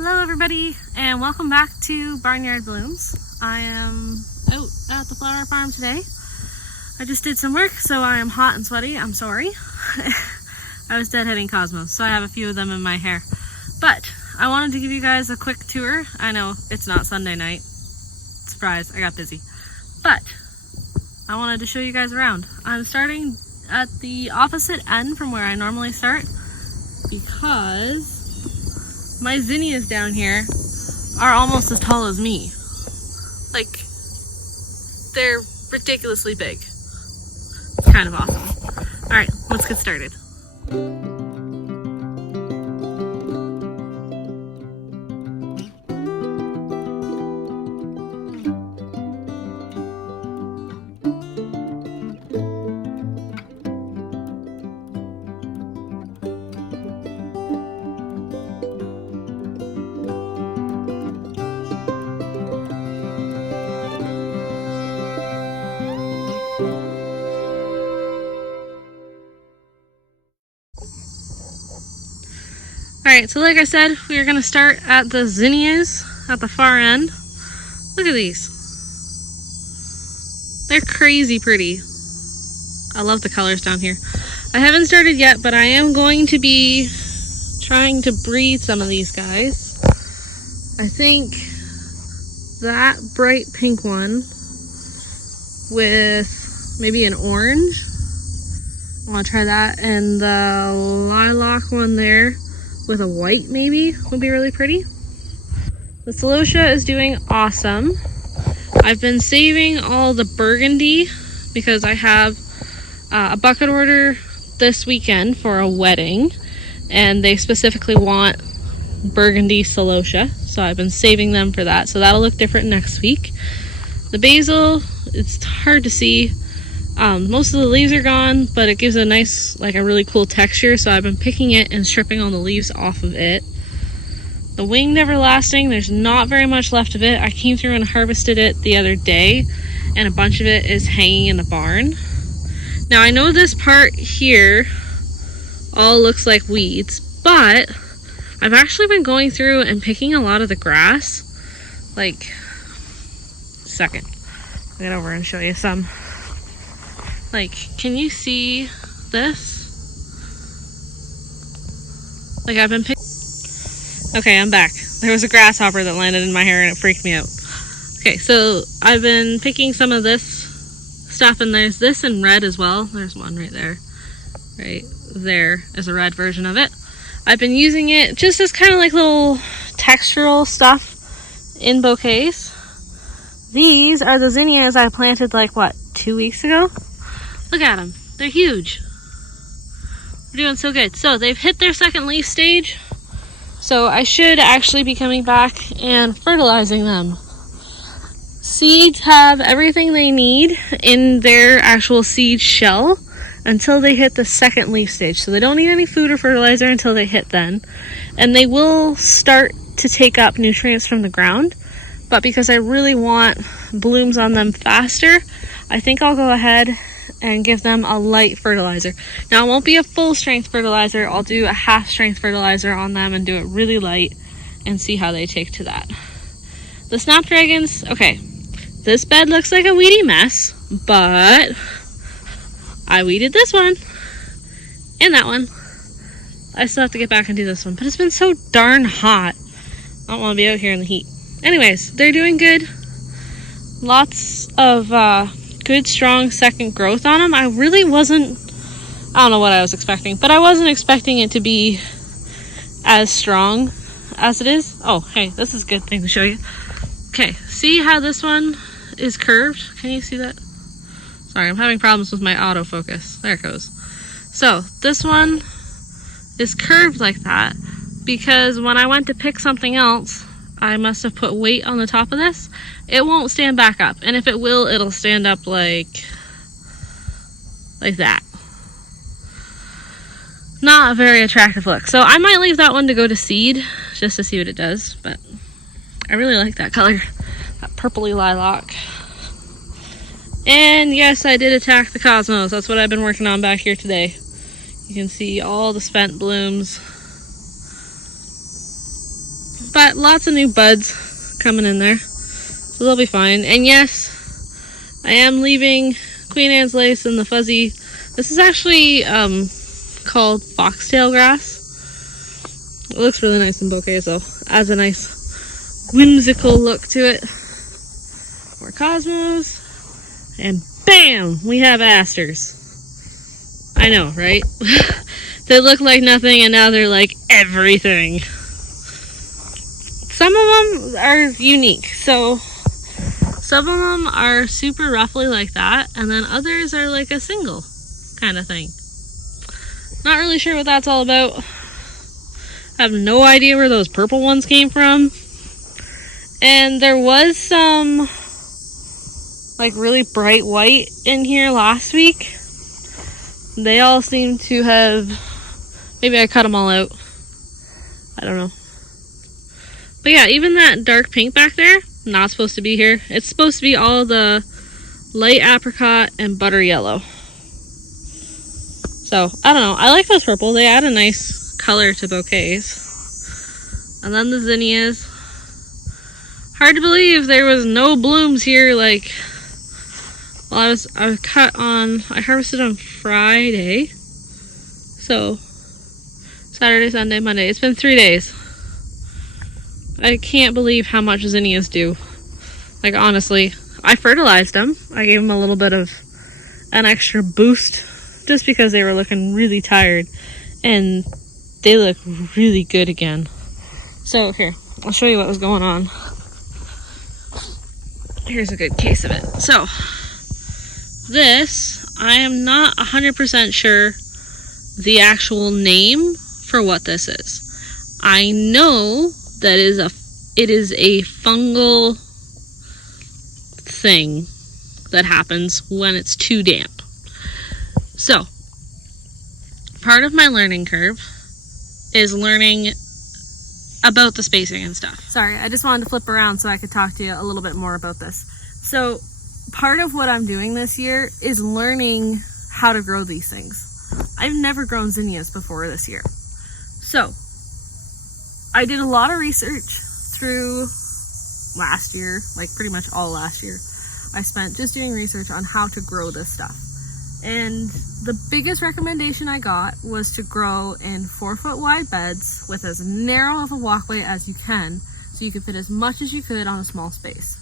Hello everybody and welcome back to Barnyard Blooms. I am out at the flower farm today. I just did some work, so I am hot and sweaty. I'm sorry. I was deadheading cosmos, so I have a few of them in my hair. But I wanted to give you guys a quick tour. I know it's not Sunday night. Surprise, I got busy. But I wanted to show you guys around. I'm starting at the opposite end from where I normally start because my zinnias down here are almost as tall as me. Like, they're ridiculously big. It's kind of awesome. Alright, let's get started. Alright, so like I said, we are going to start at the zinnias at the far end. Look at these. They're crazy pretty. I love the colors down here. I haven't started yet, but I am going to be trying to breed some of these guys. I think that bright pink one with maybe an orange. I want to try that, and the lilac one there with a white maybe would be really pretty. The celosia is doing awesome. I've been saving all the burgundy because I have a bucket order this weekend for a wedding, and they specifically want burgundy celosia, so I've been saving them for that. So that'll look different next week. The basil, it's hard to see. Most of the leaves are gone, but it gives a nice, like a really cool texture, so I've been picking it and stripping all the leaves off of it. The winged everlasting, there's not very much left of it. I came through and harvested it the other day, and a bunch of it is hanging in the barn. Now I know this part here all looks like weeds, but I've actually been going through and picking a lot of the grass. Like, second, I'll get over and show you some. Like, can you see this? Like, I've been picking... Okay, I'm back. There was a grasshopper that landed in my hair and it freaked me out. Okay, so I've been picking some of this stuff, and there's this in red as well. There's one right there. Right there is a red version of it. I've been using it just as kind of like little textural stuff in bouquets. These are the zinnias I planted like, what, 2 weeks ago? Look at them. They're huge. They're doing so good. So they've hit their second leaf stage. So I should actually be coming back and fertilizing them. Seeds have everything they need in their actual seed shell until they hit the second leaf stage. So they don't need any food or fertilizer until they hit then. And they will start to take up nutrients from the ground. But because I really want blooms on them faster, I think I'll go ahead and give them a light fertilizer. Now, it won't be a full strength fertilizer. I'll do a half strength fertilizer on them and do it really light and see how they take to that. The snapdragons, okay, this bed looks like a weedy mess, but I weeded this one and that one. I still have to get back and do this one, but it's been so darn hot. I don't want to be out here in the heat. Anyways, they're doing good. Lots of good strong second growth on them. I really wasn't, I don't know what I was expecting, but I wasn't expecting it to be as strong as it is. Oh, hey, this is a good thing to show you. Okay, see how this one is curved? Can you see that? Sorry, I'm having problems with my autofocus. There it goes. So this one is curved like that because when I went to pick something else, I must have put weight on the top of this. It won't stand back up, and if it will, it'll stand up like that. Not a very attractive look. So I might leave that one to go to seed just to see what it does, but I really like that color, that purpley lilac. And yes, I did attack the cosmos. That's what I've been working on back here today. You can see all the spent blooms. But lots of new buds coming in there, so they'll be fine. And yes, I am leaving Queen Anne's lace and the fuzzy. This is actually called foxtail grass. It looks really nice in bouquets though. Adds a nice whimsical look to it. More cosmos. And bam! We have asters. I know, right? They look like nothing and now they're like everything. Some of them are unique. So some of them are super roughly like that, and then others are like a single kind of thing. Not really sure what that's all about. I have no idea where those purple ones came from. And there was some like really bright white in here last week. They all seem to have, maybe I cut them all out. I don't know. But yeah, even that dark pink back there, not supposed to be here. It's supposed to be all the light apricot and butter yellow. So, I don't know. I like those purple. They add a nice color to bouquets. And then the zinnias. Hard to believe there was no blooms here. Like, well, I harvested on Friday. So, Saturday, Sunday, Monday. It's been 3 days. I can't believe how much zinnias do. Like, honestly, I fertilized them. I gave them a little bit of an extra boost just because they were looking really tired. And they look really good again. So, here, I'll show you what was going on. Here's a good case of it. So, this, I am not 100% sure the actual name for what this is. I know that it is a fungal thing that happens when it's too damp. So, part of my learning curve is learning about the spacing and stuff. Sorry, I just wanted to flip around so I could talk to you a little bit more about this. So, part of what I'm doing this year is learning how to grow these things. I've never grown zinnias before this year. So, I did a lot of research through last year, like pretty much all last year. I spent just doing research on how to grow this stuff. And the biggest recommendation I got was to grow in 4-foot wide beds with as narrow of a walkway as you can, so you could fit as much as you could on a small space.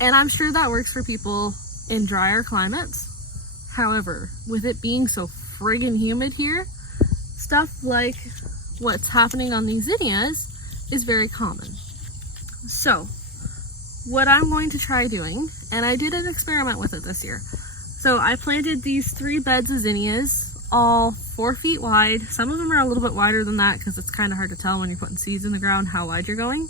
And I'm sure that works for people in drier climates. However, with it being so friggin' humid here, stuff like what's happening on these zinnias is very common. So, what I'm going to try doing, and I did an experiment with it this year. So I planted these 3 beds of zinnias, all 4 feet wide. Some of them are a little bit wider than that because it's kind of hard to tell when you're putting seeds in the ground how wide you're going.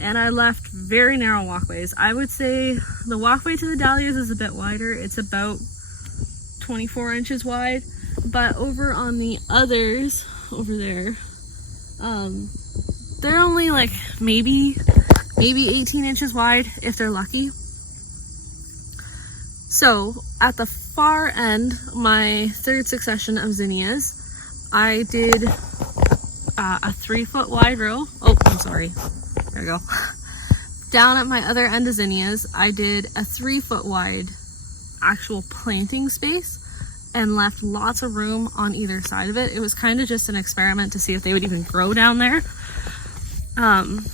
And I left very narrow walkways. I would say the walkway to the dahlias is a bit wider. It's about 24 inches wide. But over on the others, over there, they're only like maybe 18 inches wide if they're lucky. So at the far end, my third succession of zinnias, I did a 3-foot wide row. Oh, I'm sorry. There we go. Down at my other end of zinnias, I did a 3-foot wide actual planting space and left lots of room on either side of it. It was kind of just an experiment to see if they would even grow down there. And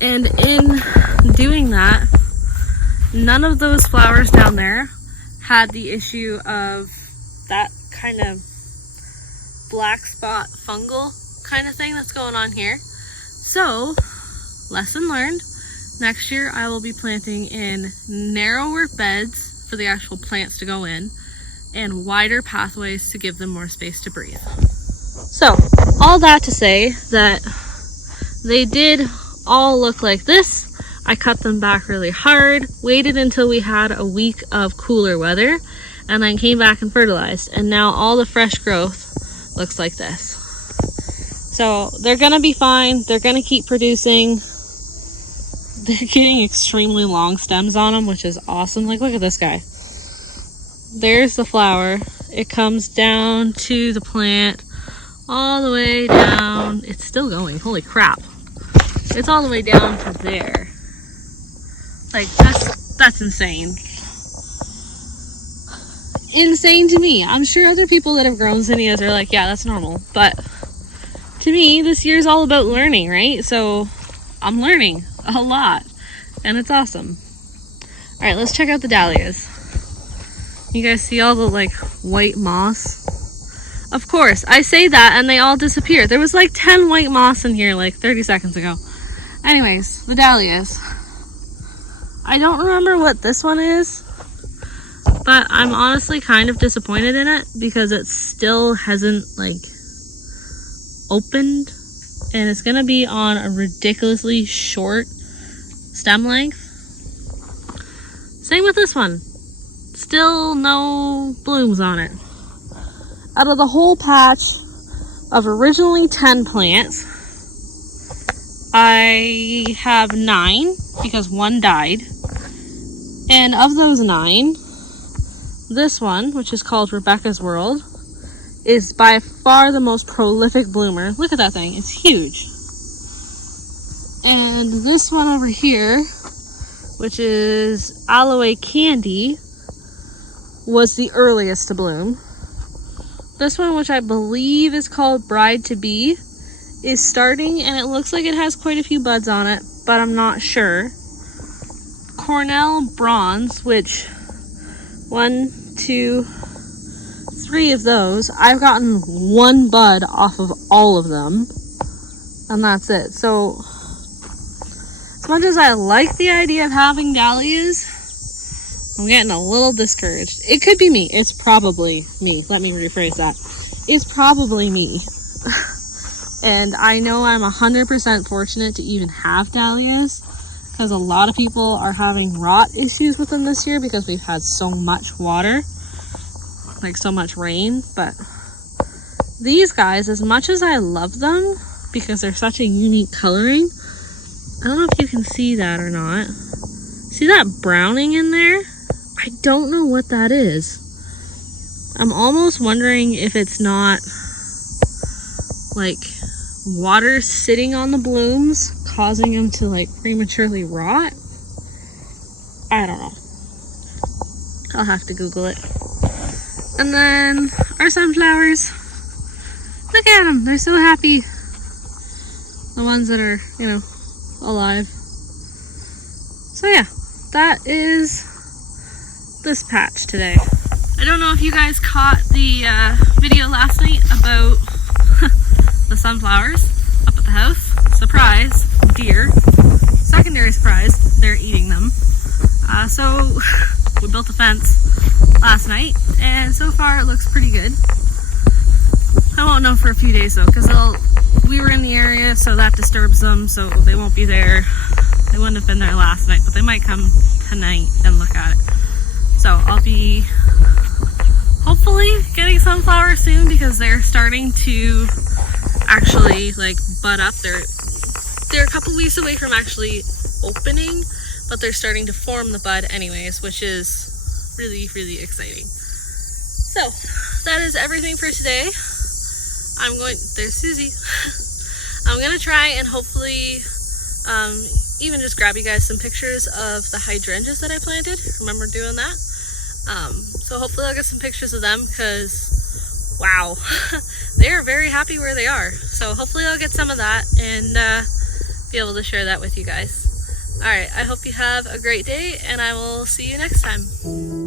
in doing that, none of those flowers down there had the issue of that kind of black spot fungal kind of thing that's going on here. So, lesson learned. Next year I will be planting in narrower beds for the actual plants to go in and wider pathways to give them more space to breathe. So, all that to say that they did all look like this. I cut them back really hard, waited until we had a week of cooler weather, and then came back and fertilized. And now all the fresh growth looks like this. So they're gonna be fine. They're gonna keep producing. They're getting extremely long stems on them, which is awesome. Like, look at this guy. There's the flower. It comes down to the plant, all the way down. It's still going. Holy crap. It's all the way down to there. Like, that's insane. Insane to me. I'm sure other people that have grown zinnias are like, yeah, that's normal. But to me, this year's all about learning, right? So I'm learning a lot, and it's awesome. All right, let's check out the dahlias. You guys see all the like white moss? Of course, I say that and they all disappear. There was like 10 white moss in here like 30 seconds ago. Anyways, the dahlias. I don't remember what this one is, but I'm honestly kind of disappointed in it because it still hasn't like opened, and it's gonna be on a ridiculously short stem length. Same with this one. Still no blooms on it. Out of the whole patch of originally 10 plants, I have 9 because one died. And of those 9, this one, which is called Rebecca's World, is by far the most prolific bloomer. Look at that thing, it's huge. And this one over here, which is Aloe Candy, was the earliest to bloom. This one, which I believe is called Bride to Be, is starting, and it looks like it has quite a few buds on it, but I'm not sure. Cornell Bronze, which 1, 2, 3 of those, I've gotten 1 bud off of all of them, and that's it. So as much as I like the idea of having dahlias, I'm getting a little discouraged. It could be me. It's probably me. Let me rephrase that. It's probably me. And I know I'm 100% fortunate to even have dahlias, because a lot of people are having rot issues with them this year because we've had so much water, like so much rain. But these guys, as much as I love them because they're such a unique coloring, I don't know if you can see that or not. See that browning in there? I don't know what that is. I'm almost wondering if it's not like water sitting on the blooms causing them to like prematurely rot. I don't know. I'll have to Google it. And then our sunflowers. Look at them. They're so happy. The ones that are, you know, alive. So yeah, that is this patch today. I don't know if you guys caught the video last night about the sunflowers up at the house. Surprise, deer. Secondary surprise, they're eating them. So we built a fence last night, and so far it looks pretty good. I won't know for a few days though, because we were in the area, so that disturbs them, so they won't be there. They wouldn't have been there last night, but they might come tonight and look at it. So I'll be hopefully getting sunflowers soon, because they're starting to actually like bud up. They're a couple weeks away from actually opening, but they're starting to form the bud anyways, which is really, really exciting. So that is everything for today. There's Susie. I'm gonna try and hopefully even just grab you guys some pictures of the hydrangeas that I planted. Remember doing that? So hopefully I'll get some pictures of them, because wow, they are very happy where they are. So hopefully I'll get some of that and be able to share that with you guys. All right, I hope you have a great day, and I will see you next time.